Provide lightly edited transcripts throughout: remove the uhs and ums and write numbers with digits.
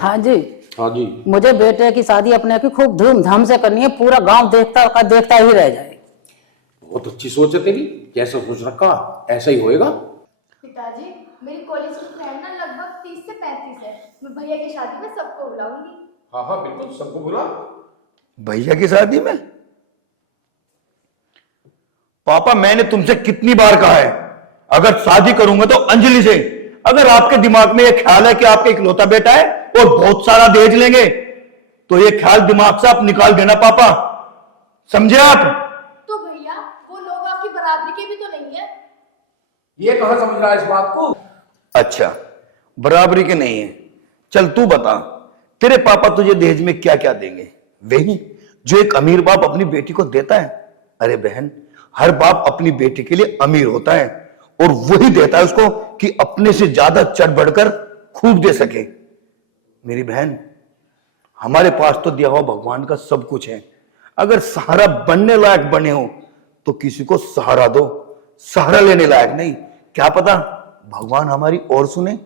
हाँ जी। हाँ जी। मुझे बेटे की शादी अपने की खूब धूमधाम से करनी है, पूरा गांव देखता ही रह जाए। बहुत अच्छी सोच है तेरी, जैसा सोच रखा ऐसा ही होएगा। पिताजी, मेरी कॉलेज की फ्रेंड ना लगभग 30 से 35 है। मैं भैया की शादी में सबको बुलाऊंगी। हाँ हाँ बिल्कुल, सबको बुला। भैया की शादी में? पापा, मैंने तुमसे कितनी बार कहा है, अगर शादी करूंगा तो अंजलि से। अगर आपके दिमाग में यह ख्याल है कि आपका इकलौता बेटा है और बहुत सारा दहेज लेंगे, तो यह ख्याल दिमाग से आप निकाल देना पापा, समझे आप? तो भैया, वो लोग आपकी बराबरी के भी तो नहीं है। ये कहां समझ रहा है इस बात को? अच्छा, बराबरी के नहीं है। चल तू बता, तेरे पापा तुझे दहेज में क्या क्या देंगे? वही जो एक अमीर बाप अपनी बेटी को देता है। अरे बहन, हर बाप अपनी बेटी के लिए अमीर होता है और वही देता है उसको कि अपने से ज्यादा चढ़ बढ़कर खूब दे सके। मेरी बहन, हमारे पास तो दिया हुआ भगवान का सब कुछ है। अगर सहारा बनने लायक बने हो तो किसी को सहारा दो, सहारा लेने लायक नहीं। क्या पता भगवान हमारी और सुने।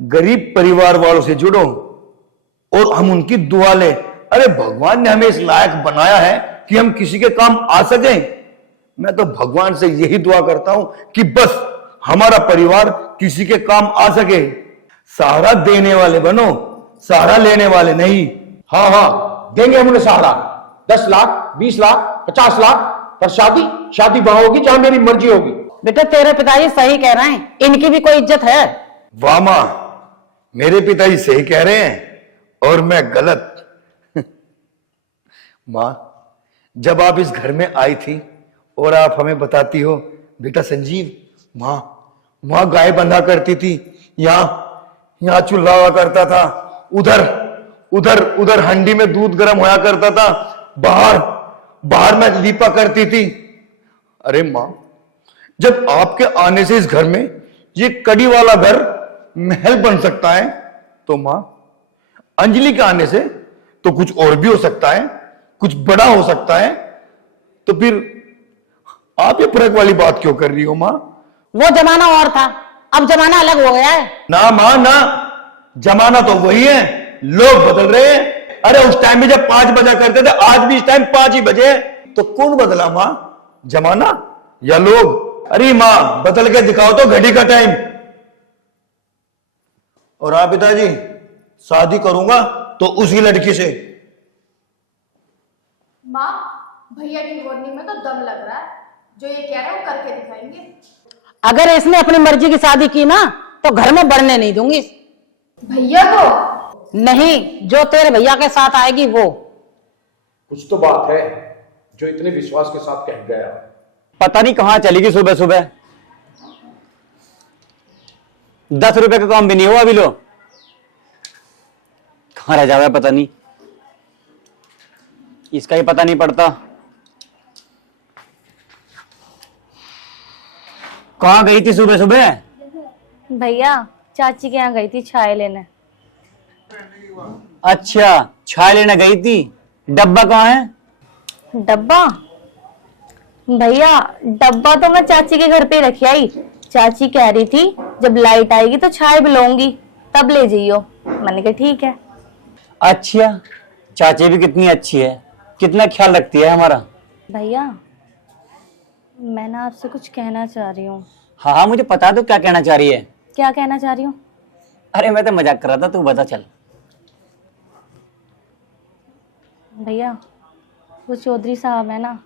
गरीब परिवार वालों से जुड़ो और हम उनकी दुआ लें। अरे भगवान ने हमें इस लायक बनाया है कि हम किसी के काम आ सकें। मैं तो भगवान से यही दुआ करता हूं कि बस हमारा परिवार किसी के काम आ सके। सहारा देने वाले बनो, सहारा लेने वाले नहीं। हाँ हाँ, देंगे हम उन्हें सहारा। 10 लाख, 20 लाख, 50 लाख, पर शादी वहां होगी जहां मेरी मर्जी होगी। बेटा, तेरे पिताजी सही कह रहे हैं, इनकी भी कोई इज्जत है। वाह मां, मेरे पिताजी सही कह रहे हैं और मैं गलत। मां, जब आप इस घर में आई थी और आप हमें बताती हो, बेटा संजीव, मां गाय बंधा करती थी, यहां चूल्हा हुआ करता था, उधर हंडी में दूध गर्म होया करता था, बाहर में लीपा करती थी। अरे मां, जब आपके आने से इस घर में ये कड़ी वाला घर महल बन सकता है, तो मां, अंजलि के आने से तो कुछ और भी हो सकता है, कुछ बड़ा हो सकता है। तो फिर आप ये फर्क वाली बात क्यों कर रही हो मां? वो जमाना और था, अब जमाना अलग हो गया है। ना मां ना, जमाना तो वही है, लोग बदल रहे हैं। अरे उस टाइम में जब 5 बजा करते थे, आज भी इस टाइम 5 ही बजे, तो कौन बदला मां, जमाना या लोग? अरे मां, बदल के दिखाओ तो घड़ी का टाइम। और आप पिताजी, शादी करूंगा तो उसी लड़की से। माँ, भैया की बोलने में तो दम लग रहा है। जो ये कह रहे हैं वो करके दिखाएंगे। अगर इसने अपनी मर्जी की शादी की ना, तो घर में बढ़ने नहीं दूंगी। भैया को नहीं, जो तेरे भैया के साथ आएगी वो। कुछ तो बात है जो इतने विश्वास के साथ कह गया। पता नहीं कहां चलेगी सुबह सुबह। 10 रुपए का काम भी नहीं हुआ अभी लो, कहां रह जावे पता नहीं, इसका ही पता नहीं पड़ता। कहां गई थी सुबह सुबह? भैया, चाची के यहाँ गई थी चाय लेने। अच्छा, चाय लेने गई थी। डब्बा कहाँ है? डब्बा? भैया, डब्बा तो मैं चाची के घर पे ही रखी आई। चाची कह रही थी जब लाइट आएगी तो चाय पिलाऊंगी, तब ले जाइयो। मैंने कहा ठीक है। अच्छा, चाची भी कितनी अच्छी है, कितना ख्याल रखती है हमारा। भैया, मैं ना आपसे कुछ कहना चाह रही हूँ। हाँ हाँ, मुझे पता है तू क्या कहना चाह रही है। क्या कहना चाह रही हूँ? अरे मैं तो मजाक कर रहा था, तू बता चल। भैया, वो चौधरी साहब है ना,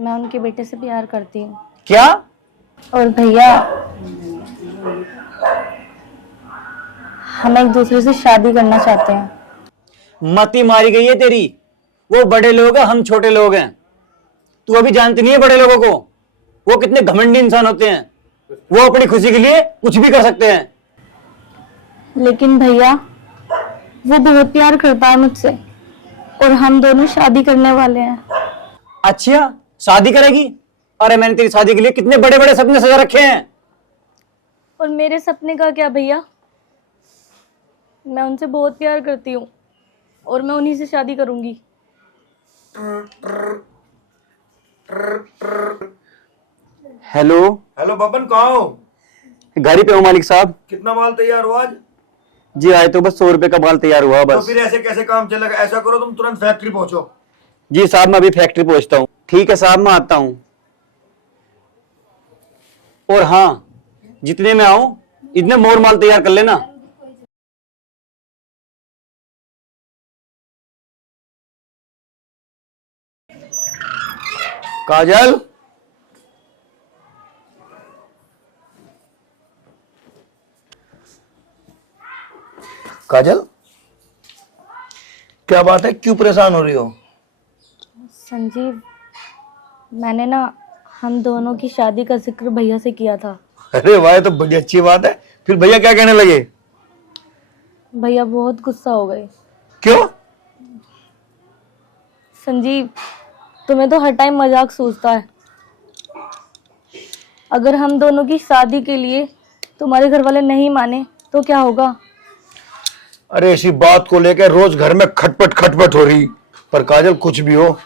मैं उनके बेटे से प्यार करती हूँ। क्या? और भैया, हम एक दूसरे से शादी करना चाहते हैं। मती मारी गई है तेरी। वो बड़े लोग हैं, हम छोटे लोग हैं। तू अभी जानती नहीं है बड़े लोगों को, वो कितने घमंडी इंसान होते हैं। वो अपनी खुशी के लिए कुछ भी कर सकते हैं। लेकिन भैया, वो बहुत प्यार करता है मुझसे और हम दोनों शादी करने वाले हैं। अच्छा, शादी करेगी? अरे मैंने तेरी शादी के लिए कितने बड़े बड़े सपने सजा रखे हैं। और मेरे सपने का क्या भैया? मैं उनसे बहुत प्यार करती हूँ और मैं उन्हीं से शादी करूंगी। हेलो हेलो बबन, कहाँ हो? घर ही पे हो मालिक साहब। कितना माल तैयार हुआ आज? जी आए तो बस 100 रुपए का माल तैयार हुआ तो बस। फिर ऐसे कैसे काम चलेगा? ऐसा करो, तुम तुरंत फैक्ट्री पहुंचो। जी साहब मैं अभी फैक्ट्री पहुंचता हूँ। ठीक है साहब मैं आता हूँ। और हाँ, जितने में आऊं इतने मोर माल तैयार कर लेना। काजल, काजल, क्या बात है? क्यों परेशान हो रही हो? संजीव, मैंने ना हम दोनों की शादी का जिक्र भैया से किया था। अरे वाह, ये तो बड़ी अच्छी बात है। फिर भैया क्या कहने लगे? भैया बहुत गुस्सा हो गए। क्यों? संजीव, तुम्हें तो हर टाइम मजाक सूझता है। अगर हम दोनों की शादी के लिए तुम्हारे घर वाले नहीं माने तो क्या होगा? अरे ऐसी बात को लेकर रोज घर में खटपट खटपट हो रही। पर काजल, कुछ भी हो,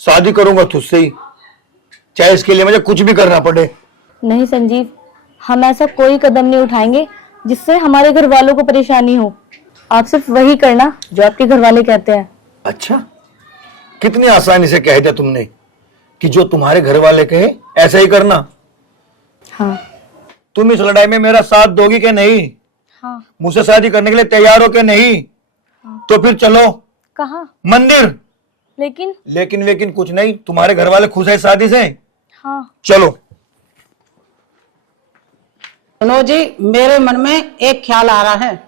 शादी करूंगा तुझसे ही, चाहे इसके लिए मुझे कुछ भी करना पड़े। नहीं संजीव, हम ऐसा कोई कदम नहीं उठाएंगे जिससे हमारे घर वालों को परेशानी हो। आप सिर्फ वही करना जो आपके घर वाले कहते हैं। अच्छा, कितनी आसानी से कह दिया तुमने कि जो तुम्हारे घर वाले कहे ऐसा ही करना। हाँ तुम इस लड़ाई में मेरा साथ दोगी कि नहीं? हाँ। मुझसे शादी करने के लिए तैयार हो कि नहीं? तो फिर चलो कहाँ? मंदिर। लेकिन लेकिन कुछ नहीं, तुम्हारे घर वाले खुश है शादी से। हाँ। चलो। सुनो जी, मेरे मन में एक ख्याल आ रहा है।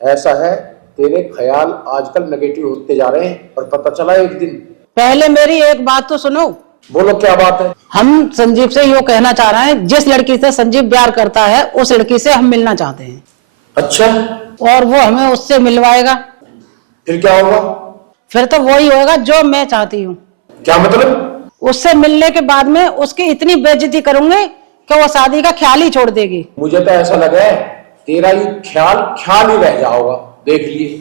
ऐसा है, तेरे ख्याल आजकल नेगेटिव होते जा रहे हैं और पता चला एक दिन। पहले मेरी एक बात तो सुनो। बोलो, क्या बात है? हम संजीव से यो कहना चाह रहे हैं, जिस लड़की से संजीव प्यार करता है उस लड़की से हम मिलना चाहते हैं। अच्छा, और वो हमें उससे मिलवाएगा। फिर क्या होगा? फिर तो वही होगा जो मैं चाहती हूँ। क्या मतलब? उससे मिलने के बाद में उसकी इतनी बेइज्जती करूंगे कि वो शादी का ख्याल ही छोड़ देगी। मुझे तो ऐसा लगा है तेरा ये ख्याल ख्याल ही रह जाओगा, देख लिए।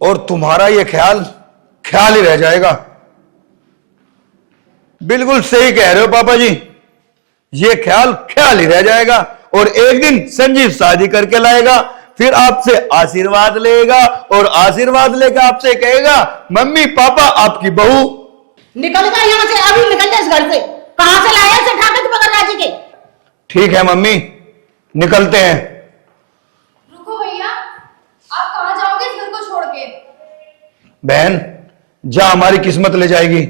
और तुम्हारा ये ख्याल ख्याल ही रह जाएगा। बिल्कुल सही कह रहे हो पापा जी, ये ख्याल ख्याल ही रह जाएगा। और एक दिन संजीव शादी करके लाएगा, फिर आपसे आशीर्वाद लेगा और आशीर्वाद लेकर आपसे कहेगा, मम्मी पापा आपकी बहू। निकल जा यहाँ से, अभी निकल जा इस घर से। कहाँ से लाया इसे ठाकर बगैर राजी के? ठीक है मम्मी, निकलते हैं। रुको भैया, आप कहाँ जाओगे इस घर को छोड़ के? बहन, जा हमारी किस्मत ले जाएगी।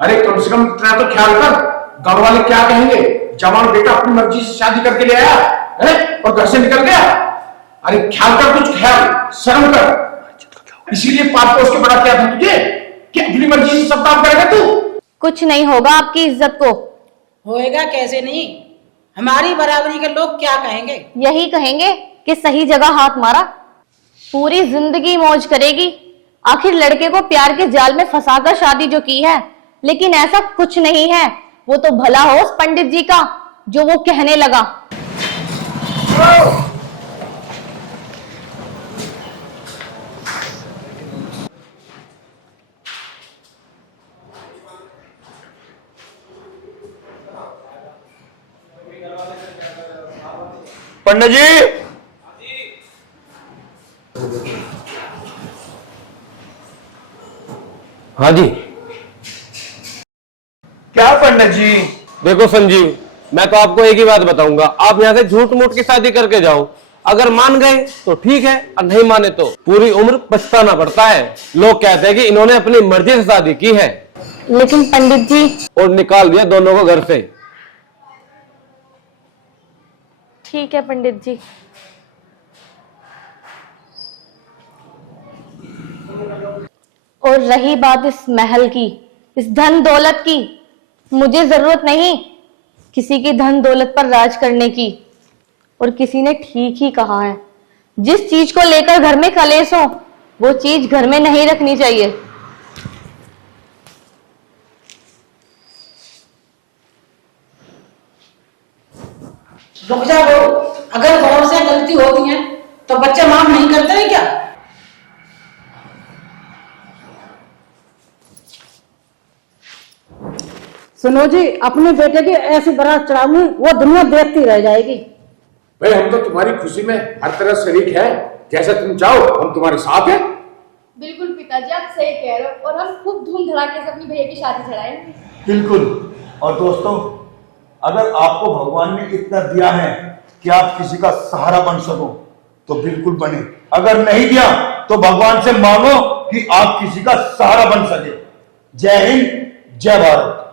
अरे कम से कम इतना तो ख्याल कर, गांव वाले क्या कहेंगे? जवान बेटा अपनी मर्जी से शादी करके ले आया है और घर से निकल गया। अरे ख्याल कर, कुछ ख्याल, शर्म कर। इसीलिए पाप पोस के बड़ा किया था तुझे कि अपनी मर्जी से सब काम करेगा तू। कुछ नहीं होगा आपकी इज्जत को। होएगा कैसे नहीं? हमारी बराबरी के लोग क्या कहेंगे? यही कहेंगे कि सही जगह हाथ मारा। पूरी जिंदगी मौज करेगी। आखिर लड़के को प्यार के जाल में फंसाकर शादी जो की है, लेकिन ऐसा कुछ नहीं है। वो तो भला हो उस पंडित जी का जो वो कहने लगा। पंडित जी, हाँ जी। क्या पंडित जी? देखो संजीव, मैं तो आपको एक ही बात बताऊंगा, आप यहाँ से झूठ मूठ की शादी करके जाओ। अगर मान गए तो ठीक है, और नहीं माने तो पूरी उम्र पछताना पड़ता है। लोग कहते हैं कि इन्होंने अपनी मर्जी से शादी की है। लेकिन पंडित जी। और निकाल दिया दोनों को घर से। ठीक है पंडित जी। और रही बात इस महल की, इस धन दौलत की, मुझे जरूरत नहीं किसी की धन दौलत पर राज करने की। और किसी ने ठीक ही कहा है, जिस चीज को लेकर घर में कलेश हो वो चीज घर में नहीं रखनी चाहिए। रुक जा बहू, अगर गौर से गलती होती है तो बच्चे माफ नहीं करते हैं क्या? सुनो जी, अपने बेटे की ऐसी बारात चढ़ाऊंगी वो दुनिया देखती रह जाएगी। भाई हम तो तुम्हारी खुशी में हर तरह शरीक है, जैसा तुम चाहो हम तुम्हारे साथ हैं। बिल्कुल पिताजी, आप सही कह रहे हो, और हम खूब धूम धड़ाके से अपनी भैया की शादी चढ़ाएंगे। बिल्कुल। और दोस्तों, अगर आपको भगवान ने इतना दिया है कि आप किसी का सहारा बन सको तो बिल्कुल बने। अगर नहीं दिया तो भगवान से मांगो कि आप किसी का सहारा बन सके। जय हिंद, जय भारत।